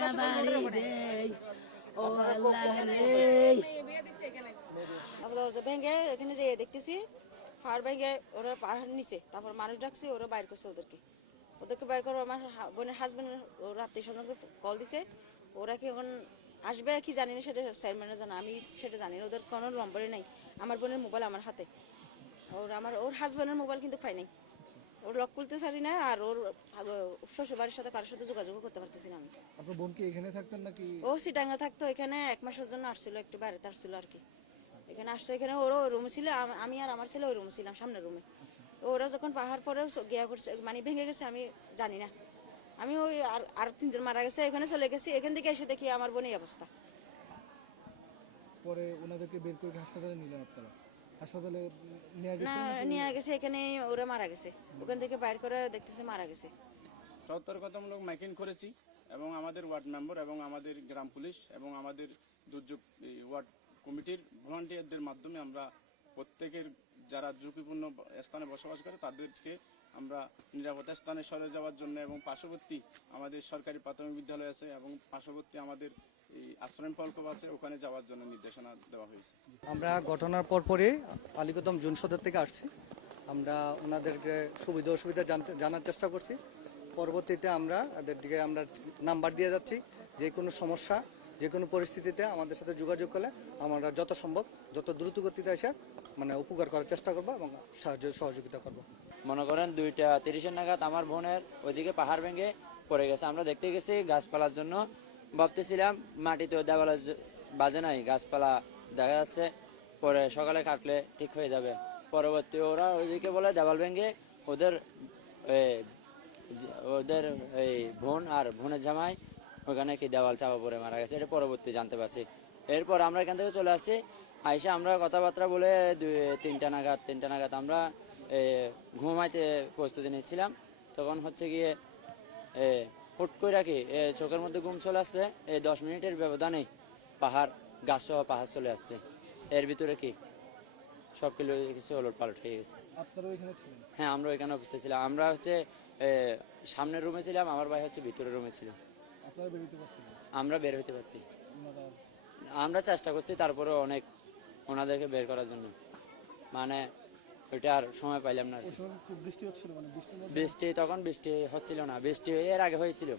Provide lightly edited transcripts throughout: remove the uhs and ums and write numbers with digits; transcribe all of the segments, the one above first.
না বাড়ি রে ও আল্লাহ রে। তারপর দরজা ভেঙে এখানে যে দেখতেছি ফায়ার ভেঙে ওরা পাহাড় নিচে, তারপর মানুষ ডাকছে, ওরা বাইর করছে ওদেরকে বাইর করে আমার বোনের হাজবেন্ড ওর আত্মীয় স্বজনকে কল দিছে। ওরা কি এখন আসবে কি জানি না, সেটা চেয়ারম্যানের জানা, আমি সেটা জানি না। ওদের কোনো নম্বরই নাই। আমার বোনের মোবাইল আমার হাতে, ওর হাজবেন্ডের মোবাইল কিন্তু পাই নাই। ওর লক খুলতে পারি না, আর ওর শ্বশুরবাড়ির সাথে কারোর সাথে যোগাযোগ করতে পারতেছি না আমি। আপনার বোন কি এখানে থাকতেন নাকি? ও সিটাঙ্গা থাকতো, এখানে 1 মাসের জন্য আসছিল, একটু বাইরে আসছিল আর কি। এখানে আসতো, এখানে ওরও রুমে ছিল, আমি আর আমার ছেলে ওই রুমে ছিলাম, সামনের রুমে। ওরা যখন পাহাড় পরে গিয়া করছে, মানে ভেঙে গেছে, আমি জানি না। আমি ওই আর 3 জন মারা গেছে, এখানে চলে গেছি। এখান থেকে এসে দেখি আমার বোনের অবস্থা। পরে ওনাদেরকে বের করে হাসপাতালে নিলেন আপনারা? হাসপাতালে নিয়ে না, গেছেন? নিয়ে গেছে, এখানে ওরা মারা গেছে। ওখান থেকে বাইর করে দেখতেছে মারা গেছে। সতর্কতামূলক মাইকিং করেছি এবং আমাদের ওয়ার্ড মেম্বার এবং আমাদের গ্রাম পুলিশ এবং আমাদের দুর্যোগ ওয়ার্ড কমিটির ভলান্টিয়ারদের মাধ্যমে আমরা প্রত্যেকের যারা ঝুঁকিপূর্ণ স্থানে বসবাস করে তাদেরকে আমরা নিরাপদ স্থানে সরে যাওয়ার জন্য এবং পার্শ্ববর্তী আমাদের সরকারি প্রাথমিক বিদ্যালয় আছে এবং পার্শ্ববর্তী আমাদের এই আশ্রম প্রকল্প আছে, ওখানে যাওয়ার জন্য নির্দেশনা দেওয়া হয়েছে। আমরা ঘটনার পরপরই আলীকদম জোন সদর থেকে আসছি। আমরা ওনাদেরকে সুবিধা অসুবিধা জানার চেষ্টা করছি। পরবর্তীতে আমরা এদের দিকে আমরা নাম্বার দিয়ে যাচ্ছি, যে কোনো সমস্যা যে কোনো পরিস্থিতিতে আমাদের সাথে যোগাযোগ করলে আমরা যত সম্ভব যত দ্রুত গতিতে এসে মানে উপকার করার চেষ্টা করবো এবং সহযোগিতা করব। মনে করেন 2:30 নাগাদ আমার বোনের ওইদিকে পাহাড় ভেঙে পড়ে গেছে। আমরা দেখতে গেছি গাছপালার জন্য, ভাবতেছিলাম মাটিতে দেওয়ালে বাজে নাই, গাছপালা দেখা যাচ্ছে, পরে সকালে কাটলে ঠিক হয়ে যাবে। পরবর্তী ওরা ওইদিকে বলে দেওয়াল ভেঙে ওদের ওদের এই বোন আর বোনের জামাই ওখানে কি দেওয়াল চাপা পড়ে মারা গেছে, এটা পরবর্তী জানতে পারছি। এরপর আমরা এখান থেকে চলে আসি, আইসা আমরা কথাবার্তা বলে 3টা নাগাদ আমরা ঘুমাইতে প্রস্তুতি নিচ্ছিলাম। তখন হচ্ছে গিয়ে হুট করে রাখি চোখের মধ্যে ঘুম চলে আসছে। এই 10 মিনিটের ব্যবধানে গাছ সহ পাহাড় চলে আসছে। এর ভিতরে কি সব কিছু ওলট পালট হয়ে গেছে। আপনারাও এখানে ছিলেন? হ্যাঁ, আমরা ওইখানে উপস্থিত ছিলাম। আমরা হচ্ছে সামনের রুমে ছিলাম, আমার ভাই হচ্ছে ভিতরের রুমে ছিল। আপনারা বের হতে পারছিলেন? আমরা বের হতে পারছি, ওনারা আমরা চেষ্টা করছি, তারপরে অনেক ওনাদেরকে বের করার জন্য, মানে ওইটা আর সময় পাইলাম না। ওই সময় খুব বৃষ্টি হচ্ছিল, মানে তখন বৃষ্টি হচ্ছিল না, বৃষ্টি এর আগে হয়েছিল।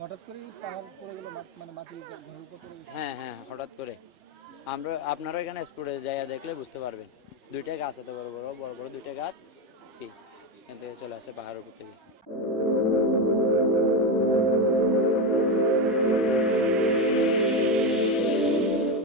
হঠাৎ করেই পাহাড় পড়ে গেল, মানে মাটি ঘরের উপর পড়ে গেছে? হ্যাঁ, হঠাৎ করে। আপনারা এখানে স্পটে যাইয়া দেখলে বুঝতে পারবেন, 2টা গাছ, এত বড় বড় 2টা গাছ কি এখান থেকে চলে আসছে পাহাড়ের উপর থেকে।